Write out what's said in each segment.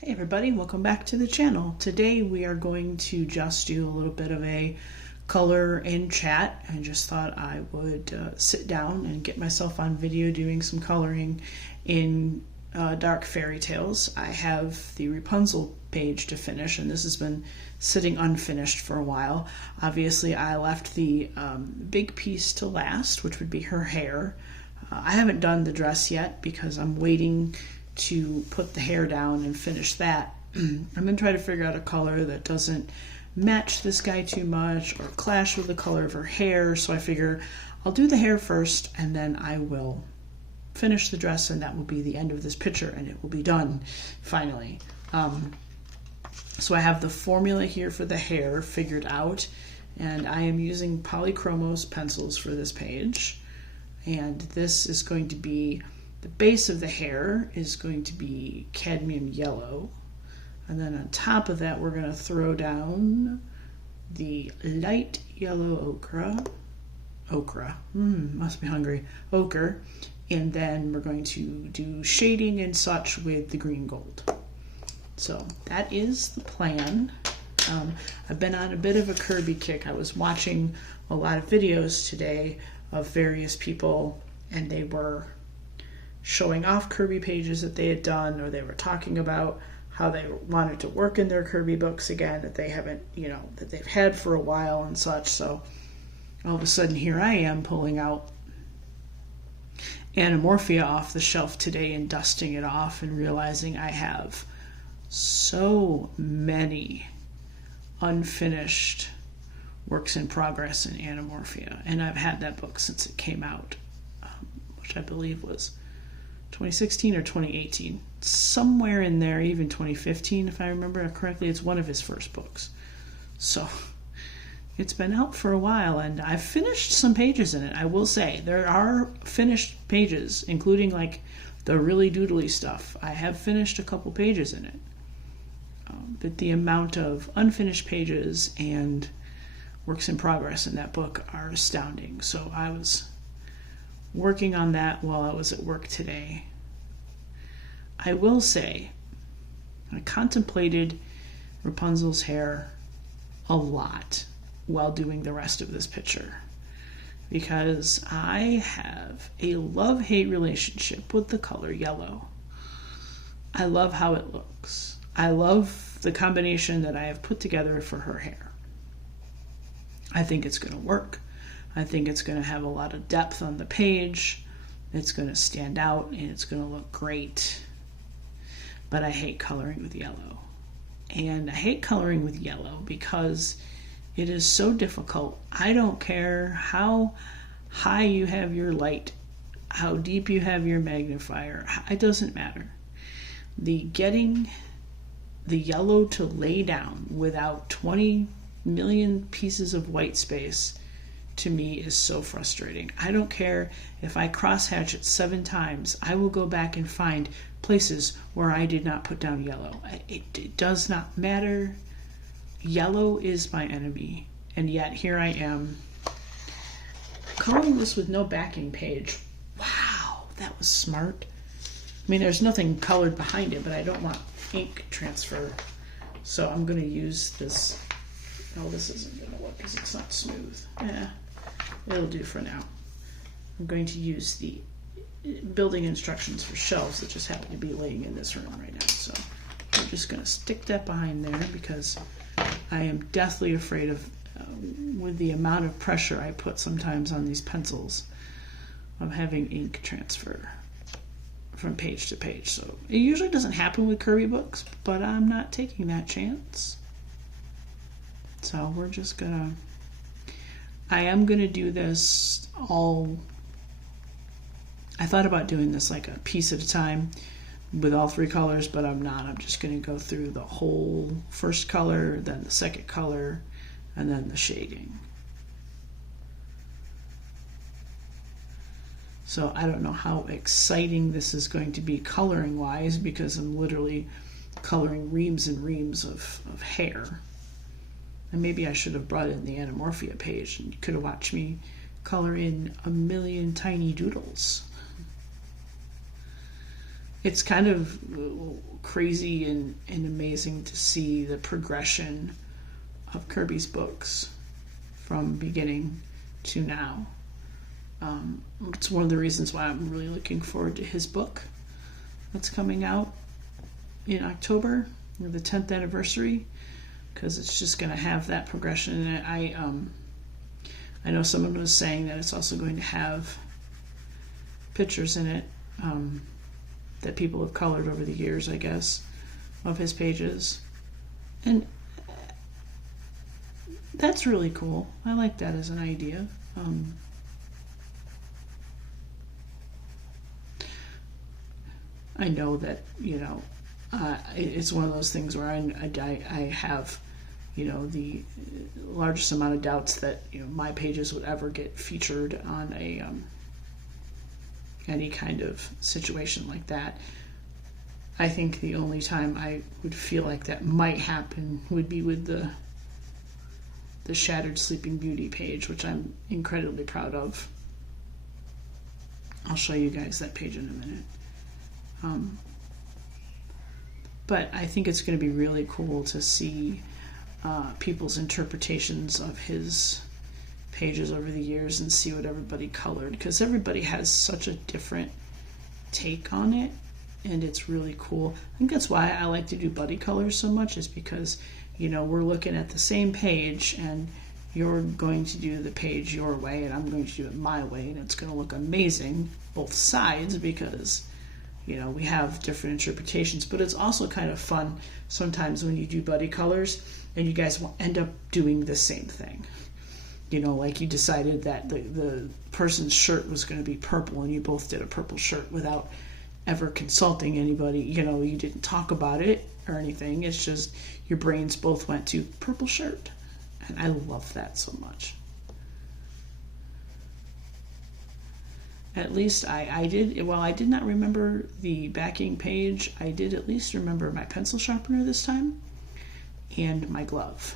Hey everybody, welcome back to the channel. Today we are going to just do a little bit of a color and chat, and just thought I would sit down and get myself on video doing some coloring in Dark Fairytales. I have the Rapunzel page to finish, and this has been sitting unfinished for a while. Obviously I left the big piece to last, which would be her hair. I haven't done the dress yet because I'm waiting to put the hair down and finish that. I'm going to try to figure out a color that doesn't match this guy too much or clash with the color of her hair, so I figure I'll do the hair first and then I will finish the dress, and that will be the end of this picture and it will be done finally. So I have the formula here for the hair figured out, and I am using Polychromos pencils for this page, and this is going to be the base of the hair is going to be cadmium yellow, and then on top of that we're going to throw down the light yellow ochre, must be hungry, ochre, and then we're going to do shading and such with the green gold. So that is the plan. I've been on a bit of a Kerby kick. I was watching a lot of videos today of various people, and they were showing off Kerby pages that they had done, or they were talking about how they wanted to work in their Kerby books again that they haven't, that they've had for a while and such. So all of a sudden here I am pulling out Anamorphia off the shelf today and dusting it off and realizing I have so many unfinished works in progress in Anamorphia, and I've had that book since it came out, which I believe was 2016 or 2018, somewhere in there, even 2015 if I remember correctly. It's one of his first books, so it's been out for a while, and I've finished some pages in it. I will say there are finished pages, including like the really doodly stuff. I have finished a couple pages in it, but the amount of unfinished pages and works in progress in that book are astounding. So I was working on that while I was at work today. I will say I contemplated Rapunzel's hair a lot while doing the rest of this picture, because I have a love-hate relationship with the color yellow. I love how it looks. I love the combination that I have put together for her hair. I think it's going to work. I think it's going to have a lot of depth on the page. It's going to stand out and it's going to look great. But I hate coloring with yellow. And I hate coloring with yellow because it is so difficult. I don't care how high you have your light, how deep you have your magnifier. It doesn't matter. Getting the yellow to lay down without 20 million pieces of white space, to me, is so frustrating. I don't care if I crosshatch it 7 times. I will go back and find places where I did not put down yellow. It does not matter. Yellow is my enemy. And yet here I am coloring this with no backing page. Wow, that was smart. I mean, there's nothing colored behind it, but I don't want ink transfer. So I'm going to use this. No, this isn't going to work because it's not smooth. Yeah, it'll do for now. I'm going to use the building instructions for shelves that just happen to be laying in this room right now. So I'm just going to stick that behind there because I am deathly afraid of, with the amount of pressure I put sometimes on these pencils, of having ink transfer from page to page. So it usually doesn't happen with Kerby books, but I'm not taking that chance. So we're just gonna, I am gonna do this all, I thought about doing this like a piece at a time with all 3 colors, but I'm not. I'm just gonna go through the whole first color, then the second color, and then the shading. So I don't know how exciting this is going to be coloring wise, because I'm literally coloring reams and reams of hair. And maybe I should have brought in the Anamorphia page and you could have watched me color in a million tiny doodles. It's kind of crazy and amazing to see the progression of Kerby's books from beginning to now. It's one of the reasons why I'm really looking forward to his book that's coming out in October, or the 10th anniversary, because it's just going to have that progression. And I know someone was saying that it's also going to have pictures in it that people have colored over the years, I guess, of his pages. And that's really cool. I like that as an idea. I know that, it's one of those things where I have, the largest amount of doubts that, my pages would ever get featured on any kind of situation like that. I think the only time I would feel like that might happen would be with the Shattered Sleeping Beauty page, which I'm incredibly proud of. I'll show you guys that page in a minute. But I think it's going to be really cool to see people's interpretations of his pages over the years and see what everybody colored, because everybody has such a different take on it, and it's really cool. I think that's why I like to do buddy colors so much, is because we're looking at the same page, and you're going to do the page your way and I'm going to do it my way, and it's going to look amazing both sides, because we have different interpretations. But it's also kind of fun sometimes when you do buddy colors and you guys will end up doing the same thing. Like you decided that the person's shirt was going to be purple and you both did a purple shirt without ever consulting anybody. You didn't talk about it or anything. It's just your brains both went to purple shirt. And I love that so much. At least I did. While I did not remember the backing page, I did at least remember my pencil sharpener this time and my glove.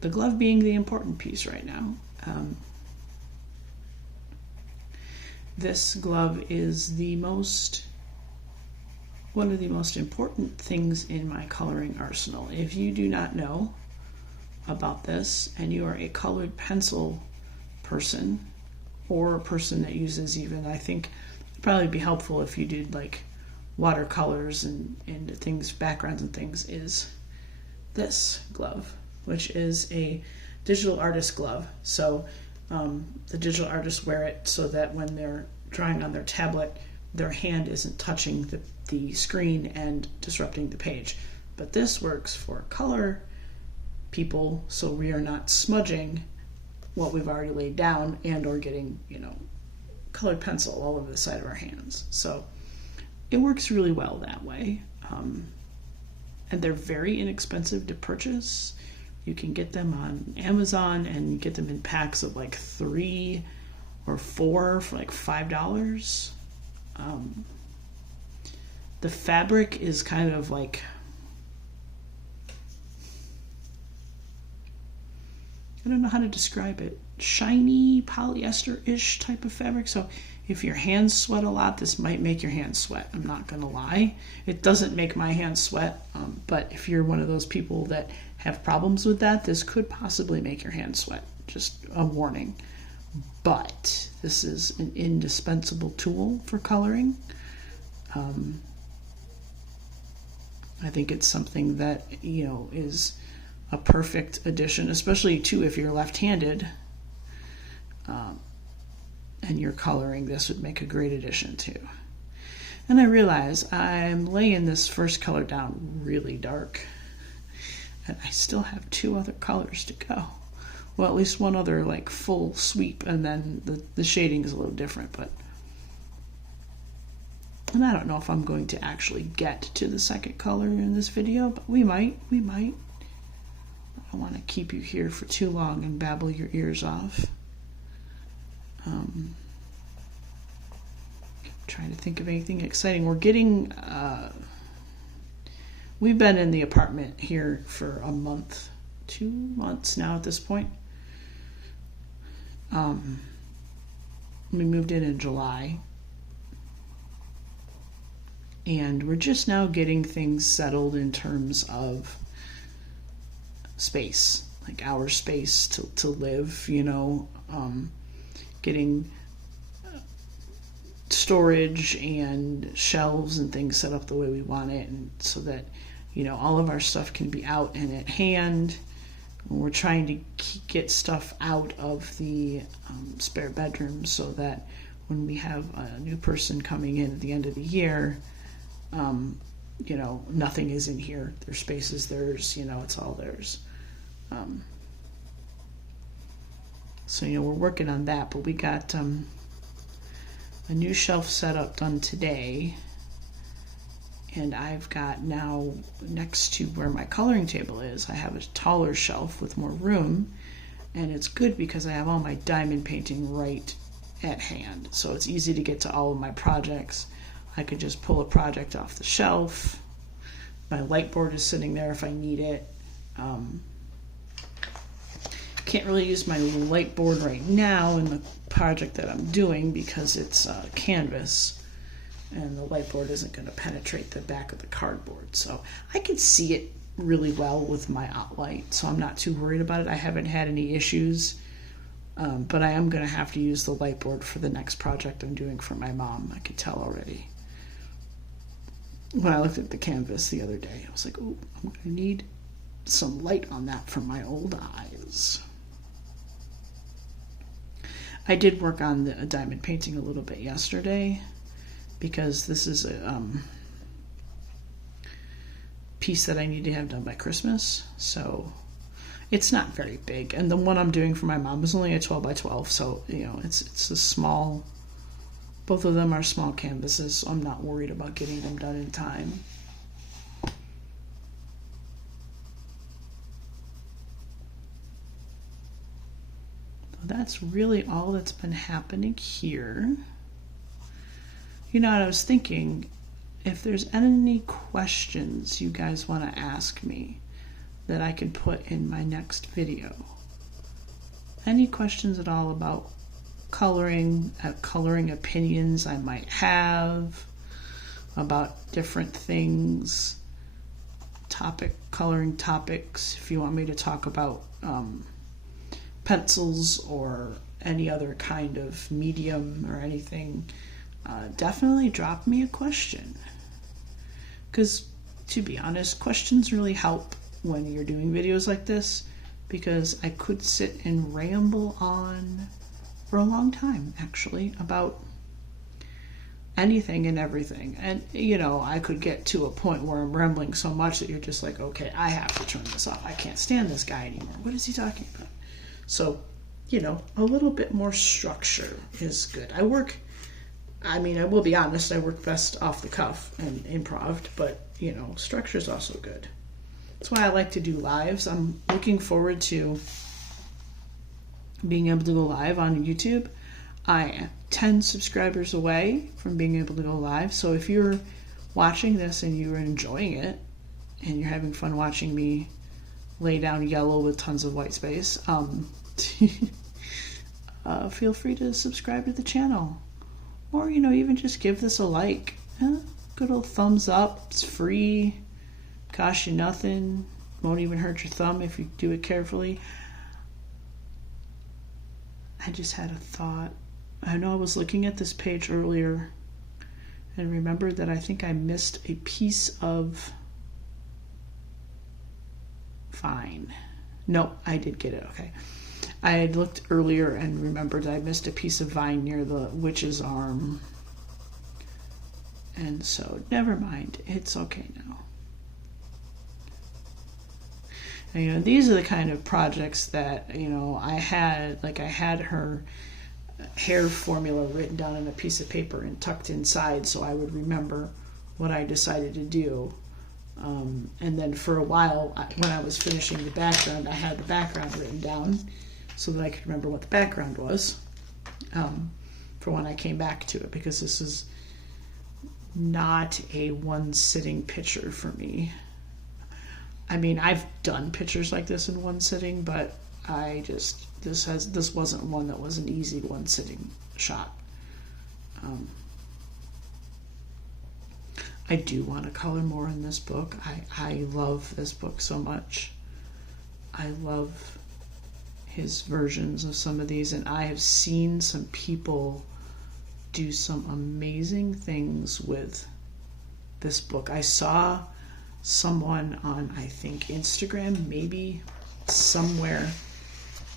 The glove being the important piece right now. This glove is one of the most important things in my coloring arsenal. If you do not know about this and you are a colored pencil person, or a person that uses even, I think it'd probably be helpful if you did like watercolors and things, backgrounds and things, is this glove, which is a digital artist glove. So the digital artists wear it so that when they're drawing on their tablet, their hand isn't touching the screen and disrupting the page. But this works for color people, so we are not smudging what we've already laid down and or getting, colored pencil all over the side of our hands. So it works really well that way. And they're very inexpensive to purchase. You can get them on Amazon and get them in packs of like 3 or 4 for like $5. The fabric is kind of like, I don't know how to describe it, shiny polyester-ish type of fabric. So if your hands sweat a lot, this might make your hands sweat. I'm not going to lie. It doesn't make my hands sweat, but if you're one of those people that have problems with that, this could possibly make your hands sweat. Just a warning. But this is an indispensable tool for coloring. I think it's something that, is a perfect addition, especially too if you're left-handed and you're coloring. This would make a great addition too. And I realize I'm laying this first color down really dark, and I still have 2 other colors to go. Well, at least one other like full sweep, and then the shading is a little different. And I don't know if I'm going to actually get to the second color in this video, but we might. I don't want to keep you here for too long and babble your ears off. Trying to think of anything exciting. We're getting, we've been in the apartment here for a month, 2 months now at this point. We moved in July. And we're just now getting things settled in terms of space, like our space to live, getting storage and shelves and things set up the way we want it, and so that all of our stuff can be out and at hand. We're trying to get stuff out of the spare bedroom so that when we have a new person coming in at the end of the year, nothing is in here. Their space is theirs, it's all theirs. So we're working on that, but we got a new shelf setup done today, and I've got now, next to where my coloring table is, I have a taller shelf with more room, and it's good because I have all my diamond painting right at hand, so it's easy to get to all of my projects. I could just pull a project off the shelf. My light board is sitting there if I need it. Can't really use my light board right now in the project that I'm doing because it's canvas, and the light board isn't going to penetrate the back of the cardboard. So I can see it really well with my OutLight, so I'm not too worried about it. I haven't had any issues, but I am going to have to use the light board for the next project I'm doing for my mom. I can tell already. When I looked at the canvas the other day, I was like, oh, I'm going to need some light on that for my old eyes. I did work on the diamond painting a little bit yesterday because this is a piece that I need to have done by Christmas. So it's not very big. And the one I'm doing for my mom is only a 12 by 12. So, it's a small, both of them are small canvases. So I'm not worried about getting them done in time. That's really all that's been happening here. I was thinking, if there's any questions you guys want to ask me that I can put in my next video. Any questions at all about coloring opinions I might have, about different things, coloring topics, if you want me to talk about pencils or any other kind of medium or anything, definitely drop me a question. Because, to be honest, questions really help when you're doing videos like this, because I could sit and ramble on for a long time, actually, about anything and everything. And, I could get to a point where I'm rambling so much that you're just like, okay, I have to turn this off. I can't stand this guy anymore. What is he talking about? So, a little bit more structure is good. I will be honest, I work best off the cuff and improv, but, structure is also good. That's why I like to do lives. I'm looking forward to being able to go live on YouTube. I am 10 subscribers away from being able to go live. So if you're watching this and you're enjoying it and you're having fun watching me lay down yellow with tons of white space, feel free to subscribe to the channel, or even just give this a like. Good old thumbs up. It's free, costs you nothing, won't even hurt your thumb if you do it carefully. I just had a thought. I know I was looking at this page earlier and remembered that I think I missed a piece of fine. No, I did get it. Okay. I had looked earlier and remembered I missed a piece of vine near the witch's arm. And so, never mind. It's okay now. And, these are the kind of projects that, I had her hair formula written down on a piece of paper and tucked inside so I would remember what I decided to do. And then for a while, when I was finishing the background, I had the background written down so that I could remember what the background was for when I came back to it, because this is not a one-sitting picture for me. I've done pictures like this in one sitting, but this wasn't one that was an easy one-sitting shot. I do want to color more in this book. I love this book so much. I love his versions of some of these, and I have seen some people do some amazing things with this book. I saw someone on, I think, Instagram, maybe somewhere,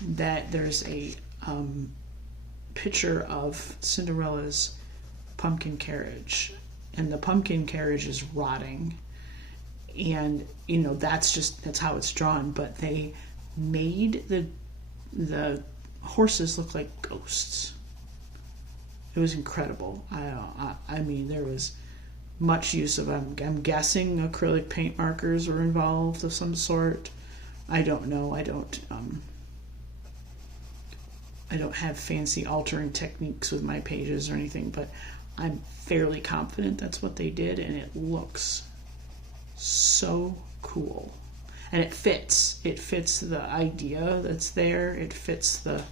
that there's a picture of Cinderella's pumpkin carriage, and the pumpkin carriage is rotting, and that's how it's drawn, but they made the horses look like ghosts. It was incredible. I mean, there was much use of, I'm guessing acrylic paint markers were involved of some sort. I don't know. I don't have fancy altering techniques with my pages or anything, but I'm fairly confident that's what they did, and it looks so cool. And it fits. It fits the idea that's there. It fits the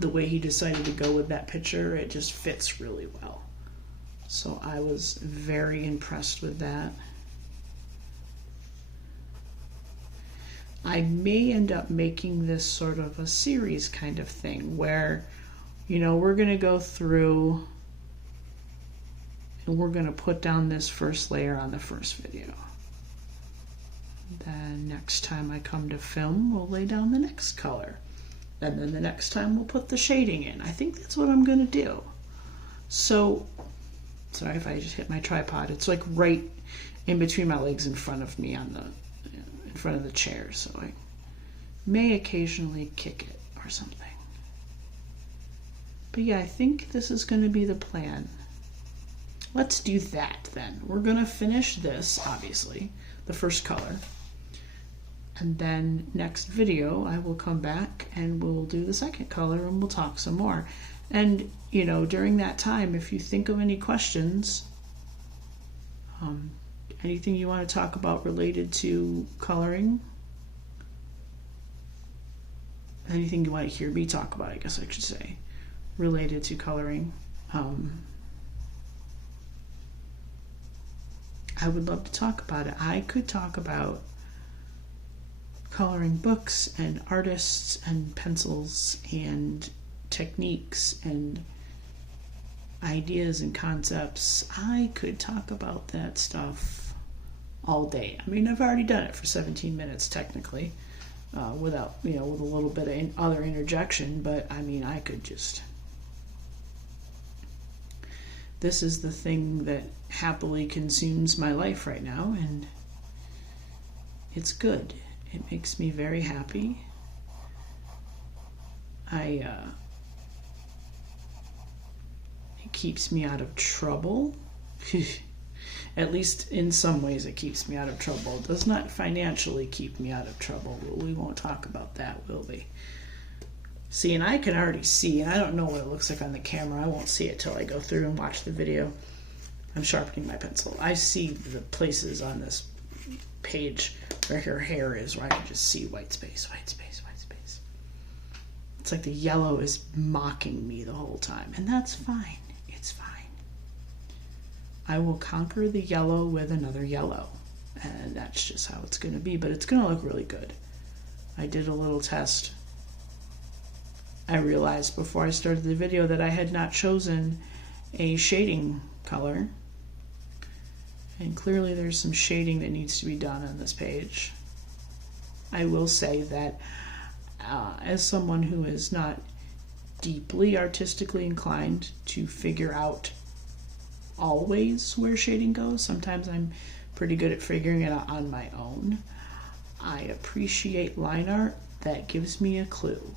way he decided to go with that picture. It just fits really well. So I was very impressed with that. I may end up making this sort of a series kind of thing where, we're going to go through and we're going to put down this first layer on the first video. Then next time I come to film, we'll lay down the next color. And then the next time we'll put the shading in. I think that's what I'm going to do. So, sorry if I just hit my tripod. It's like right in between my legs in front of me in front of the chair. So I may occasionally kick it or something. But yeah, I think this is going to be the plan. Let's do that then. We're going to finish this, obviously, the first color. And then next video, I will come back and we'll do the second color and we'll talk some more. And, during that time, if you think of any questions, anything you want to talk about related to coloring, anything you want to hear me talk about, I guess I should say, related to coloring, I would love to talk about it. I could talk about coloring books and artists and pencils and techniques and ideas and concepts. I could talk about that stuff all day. I mean, I've already done it for 17 minutes technically, without, with a little bit of other interjection, but I mean, I could just... This is the thing that happily consumes my life right now, and it's good. It makes me very happy. It keeps me out of trouble. At least in some ways it keeps me out of trouble. It does not financially keep me out of trouble. We won't talk about that, will we? See, and I can already see, and I don't know what it looks like on the camera. I won't see it till I go through and watch the video. I'm sharpening my pencil. I see the places on this page where her hair is, where I can just see white space, white space, white space. It's like the yellow is mocking me the whole time, and that's fine. It's fine. I will conquer the yellow with another yellow, and that's just how it's going to be, but it's going to look really good. I did a little test. I realized before I started the video that I had not chosen a shading color, and clearly there's some shading that needs to be done on this page. I will say that as someone who is not deeply artistically inclined to figure out always where shading goes, sometimes I'm pretty good at figuring it out on my own. I appreciate line art that gives me a clue.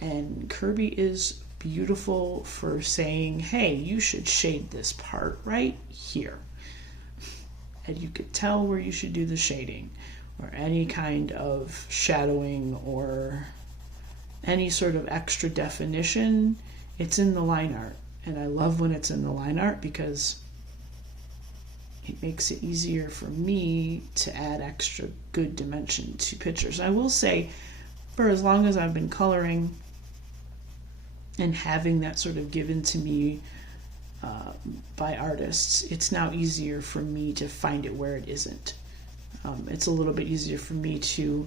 And Kerby is beautiful for saying, hey, you should shade this part right here. And you could tell where you should do the shading, or any kind of shadowing, or any sort of extra definition. It's in the line art. And I love when it's in the line art because it makes it easier for me to add extra good dimension to pictures. I will say, for as long as I've been coloring and having that sort of given to me by artists, it's now easier for me to find it where it isn't. It's a little bit easier for me to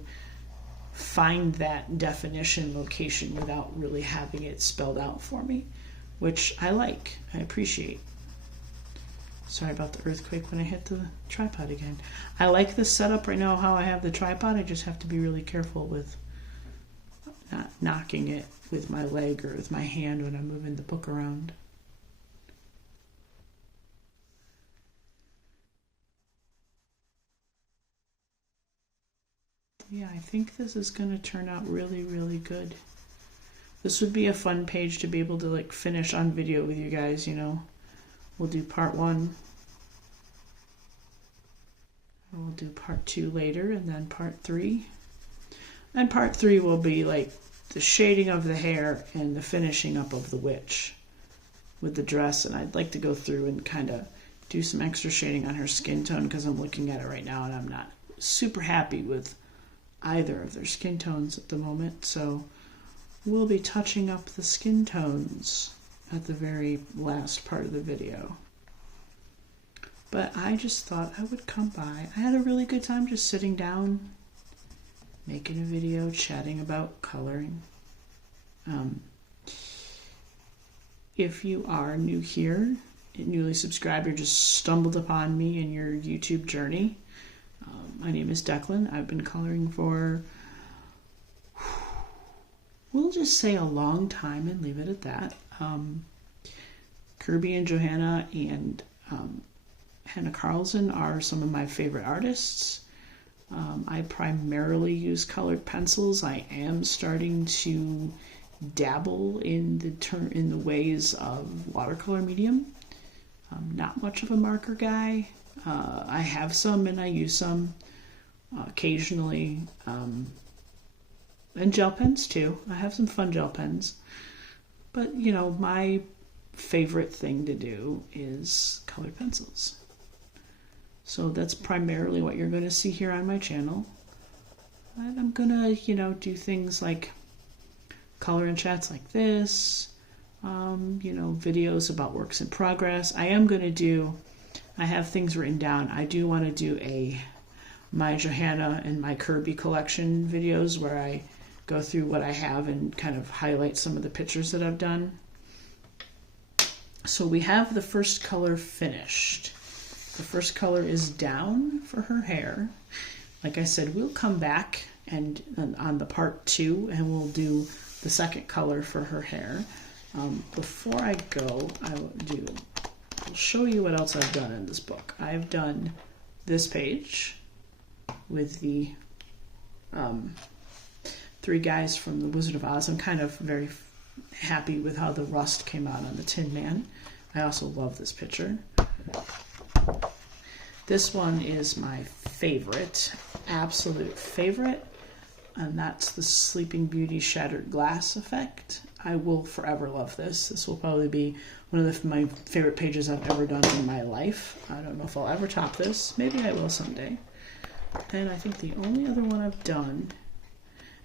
find that definition location without really having it spelled out for me, which I like, I appreciate. Sorry about the earthquake when I hit the tripod again. I like this setup right now, how I have the tripod. I just have to be really careful with not knocking it with my leg or with my hand when I'm moving the book around. Yeah, I think this is going to turn out really, really good. This would be a fun page to be able to like finish on video with you guys, you know. We'll do part 1. We'll do part 2 later, and then part 3. And part 3 will be like the shading of the hair and the finishing up of the witch with the dress. And I'd like to go through and kind of do some extra shading on her skin tone, because I'm looking at it right now and I'm not super happy with either of their skin tones at the moment. So we'll be touching up the skin tones at the very last part of the video. But I just thought I would come by. I had a really good time just sitting down, making a video, chatting about coloring. If you are new here, newly subscribed, or just stumbled upon me in your YouTube journey, my name is Declan. I've been coloring for, we'll just say a long time and leave it at that. Kerby and Johanna and Hannah Carlson are some of my favorite artists. I primarily use colored pencils. I am starting to dabble in the ways of watercolor medium. I'm not much of a marker guy. I have some and I use some occasionally, and gel pens too. I have some fun gel pens, but you know, my favorite thing to do is colored pencils. So that's primarily what you're going to see here on my channel. And I'm gonna, you know, do things like color and chats like this, you know, videos about works in progress. I have things written down. I do want to do my Johanna and my Kerby collection videos where I go through what I have and kind of highlight some of the pictures that I've done. So we have the first color finished. The first color is down for her hair. Like I said, we'll come back and on the part 2 and we'll do the second color for her hair. Before I go, I'll show you what else I've done in this book. I've done this page with the 3 guys from the Wizard of Oz. I'm kind of very happy with how the rust came out on the Tin Man. I also love this picture. This one is my favorite, absolute favorite, and that's the Sleeping Beauty Shattered Glass effect. I will forever love this. This will probably be one of my favorite pages I've ever done in my life. I don't know if I'll ever top this. Maybe I will someday. And I think the only other one I've done,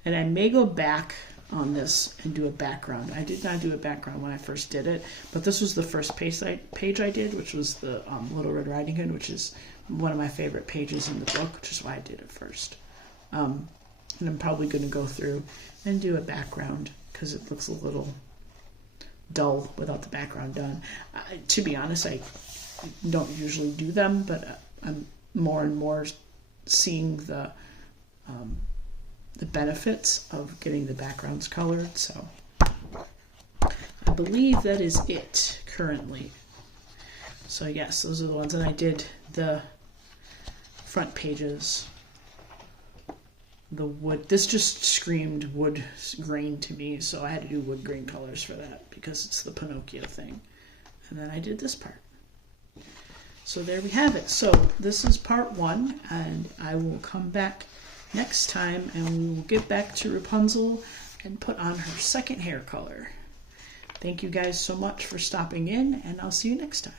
and I may go back on this and do a background. I did not do a background when I first did it, but this was the first page I did, which was the Little Red Riding Hood, which is one of my favorite pages in the book, which is why I did it first. And I'm probably going to go through and do a background because it looks a little dull without the background done. To be honest, I don't usually do them, but I'm more and more seeing the benefits of getting the backgrounds colored. So I believe that is it currently. So yes, those are the ones, and I did the front pages. The wood, this just screamed wood grain to me, so I had to do wood grain colors for that because it's the Pinocchio thing. And then I did this part. So there we have it. So this is part 1, and I will come back next time and we will get back to Rapunzel and put on her second hair color. Thank you guys so much for stopping in, and I'll see you next time.